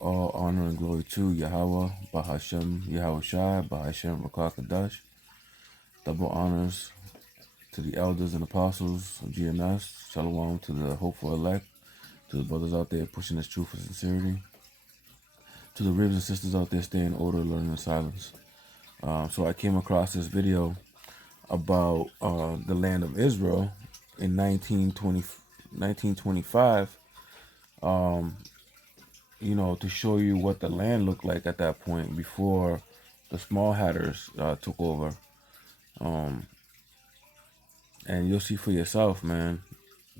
All honor and glory to Yahweh, Bahashem, Yahweh Shai, Bahashem, Rakakadash. Double honors to the elders and apostles of GMS. Shalom to the hopeful elect, to the brothers out there pushing this truth for sincerity, to the ribs and sisters out there staying in order, learning in silence. So I came across this video about the land of Israel in 1925, to show you what the land looked like at that point before the Small Hatters took over. And you'll see for yourself, man,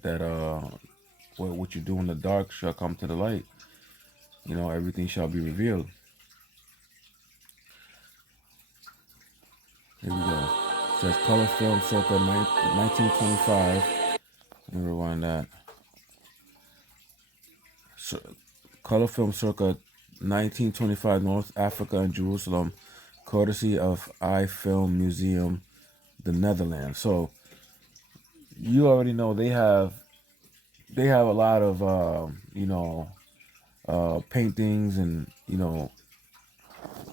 that what you do in the dark shall come to the light. Everything shall be revealed. Here we go. It says color film circa 1925. Let me rewind that. Color film circa 1925, North Africa and Jerusalem, courtesy of iFilm Museum, the Netherlands. So you already know they have a lot of paintings and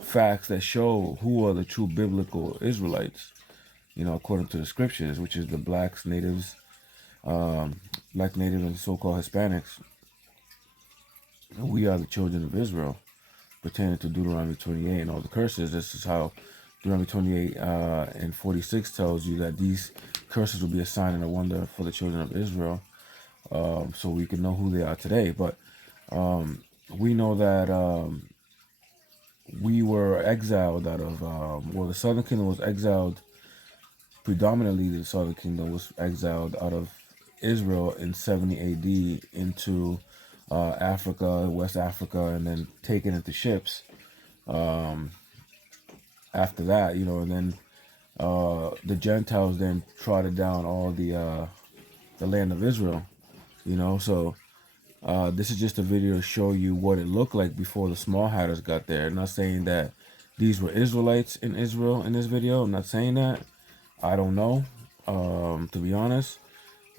facts that show who are the true biblical Israelites, according to the scriptures, which is the blacks, natives, black, native, and so-called Hispanics. And we are the children of Israel, pertaining to Deuteronomy 28 and all the curses. This is how Deuteronomy 28 and 46 tells you that these curses will be a sign and a wonder for the children of Israel, so we can know who they are today. But we know that we were exiled out of, the Southern Kingdom was exiled, predominantly the Southern Kingdom was exiled out of Israel in 70 AD into Africa, West Africa, and then taken into ships after that, and then the Gentiles then trotted down all the land of Israel, so this is just a video to show you what it looked like before the Small Hatters got there. I'm not saying that these were Israelites in Israel in this video. I'm not saying that. I don't know, to be honest,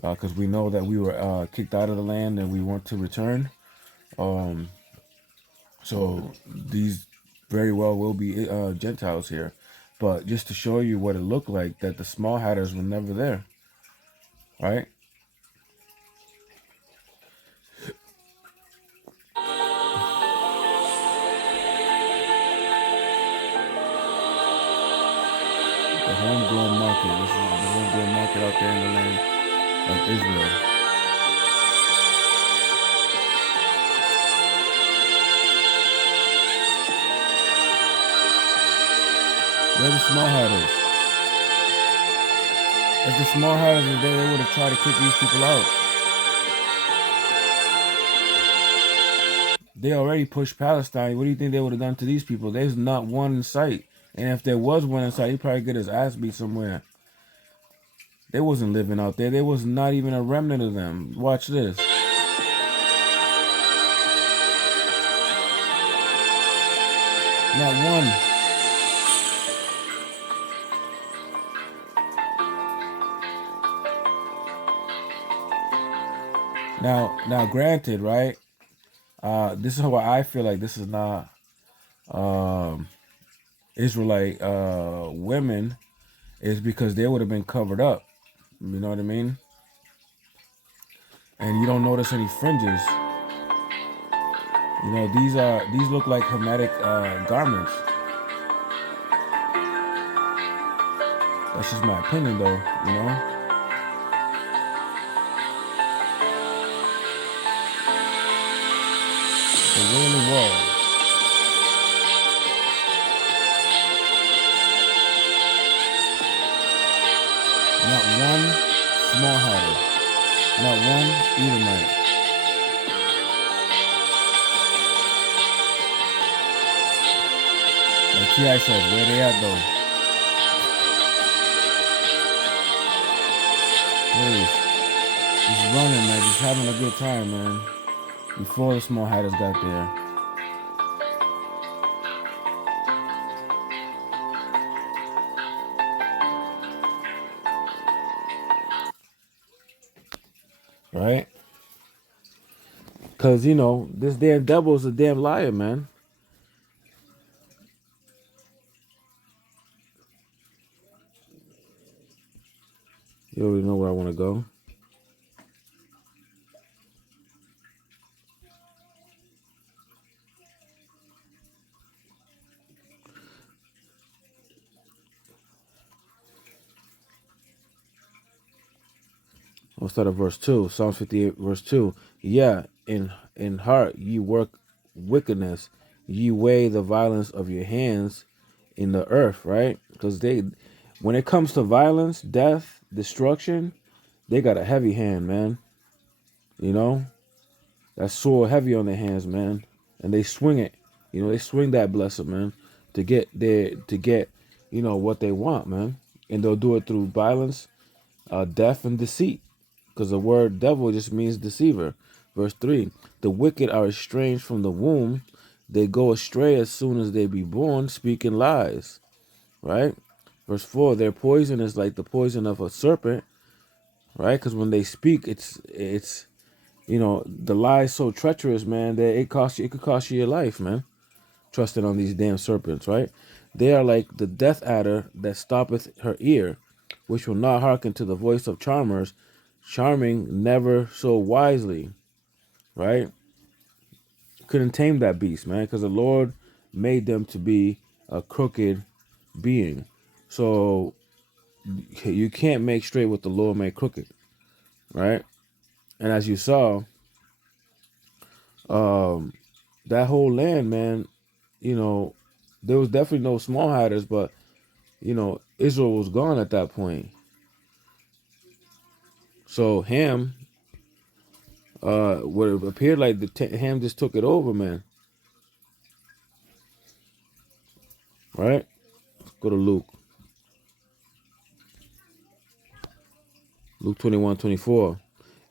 because we know that we were kicked out of the land and we want to return. So these very well will be Gentiles here. But just to show you what it looked like, that the Small Hatters were never there, right? The homegrown market. This is the homegrown market out there in the land of Israel. Where are the Small Hatters? If the Small Hatters were there, they would have tried to kick these people out. They already pushed Palestine. What do you think they would have done to these people? There's not one in sight. And if there was one in sight, he'd probably get his ass beat somewhere. They wasn't living out there. There was not even a remnant of them. Watch this. Not one. Now, granted, right? This is why I feel like this is not Israelite women, is because they would have been covered up. You know what I mean? And you don't notice any fringes. These look like Hermetic garments. That's just my opinion, though. The Wailing Wall. Not one Small Hatter. Not one Edomite. Like T.I. says, where they at, though? Hey, just running, man. Just having a good time, man. Before the Small Hatters got there. Right? Cause you know this damn devil is a damn liar, man. You already know where I want to go. I'll start at verse 2. Psalms 58, verse 2. Yeah, in heart ye work wickedness, ye weigh the violence of your hands in the earth, right? Because when it comes to violence, death, destruction, they got a heavy hand, man. You know, that's sword heavy on their hands, man. And they swing it. You know, they swing that blessing, man, to get, what they want, man. And they'll do it through violence, death, and deceit. Because the word devil just means deceiver. Verse 3, the wicked are estranged from the womb. They go astray as soon as they be born, speaking lies. Right? Verse 4, their poison is like the poison of a serpent. Right? Because when they speak, it's the lie is so treacherous, man, that it could cost you your life, man. Trusting on these damn serpents, right? They are like the death adder that stoppeth her ear, which will not hearken to the voice of charmers, charming never so wisely, right? Couldn't tame that beast, man, because the Lord made them to be a crooked being. So you can't make straight what the Lord made crooked, right? And as you saw, that whole land, man, there was definitely no small hatters, but Israel was gone at that point. So Ham, what it appeared like Ham just took it over, man. Right? Let's go to Luke. Luke 21:24.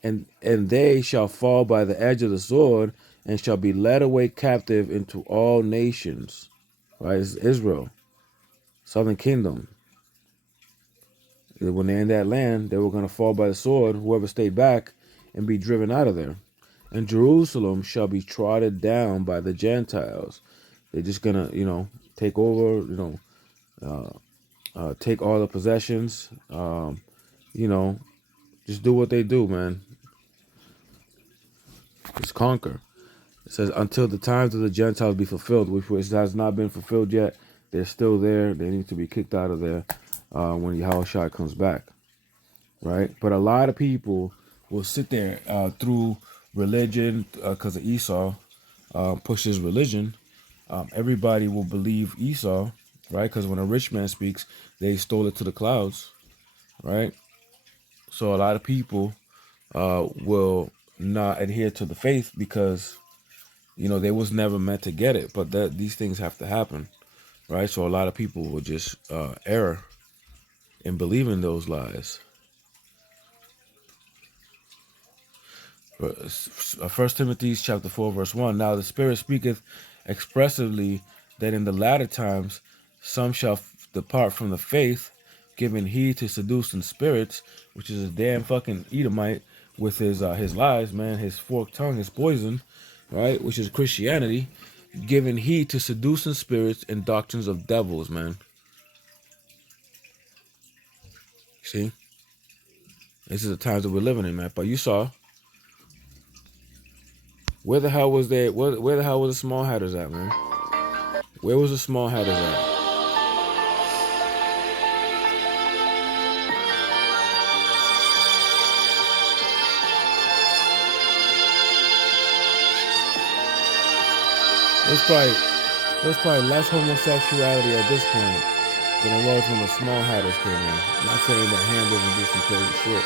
And they shall fall by the edge of the sword and shall be led away captive into all nations. Right? It's Israel, southern kingdom. When they're in that land, they were going to fall by the sword, whoever stayed back, and be driven out of there. And Jerusalem shall be trodden down by the Gentiles. They're just going to, take over, take all the possessions, just do what they do, man. Just conquer. It says, until the times of the Gentiles be fulfilled, which has not been fulfilled yet. They're still there. They need to be kicked out of there when Yahushua comes back, right? But a lot of people will sit there through religion because of Esau pushes religion. Everybody will believe Esau, right? Because when a rich man speaks, they stole it to the clouds, right? So a lot of people will not adhere to the faith because they was never meant to get it, but these things have to happen, right? So a lot of people will just err in believing those lies. First Timothy chapter 4 verse 1. Now the Spirit speaketh expressively that in the latter times some shall depart from the faith, giving heed to seducing spirits, which is a damn fucking Edomite with his lies, man, his forked tongue, his poison, right? Which is Christianity, giving heed to seducing spirits and doctrines of devils, man. See, this is the times that we're living in, man. But you saw, where the hell was they? Where the hell was the small hatters at, man? Where was the small hatters at? There's probably less homosexuality at this point than it was when the small hatters came in. I'm not saying that Ham doesn't do some crazy shit.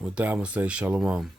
With that, I'm going to say shalom.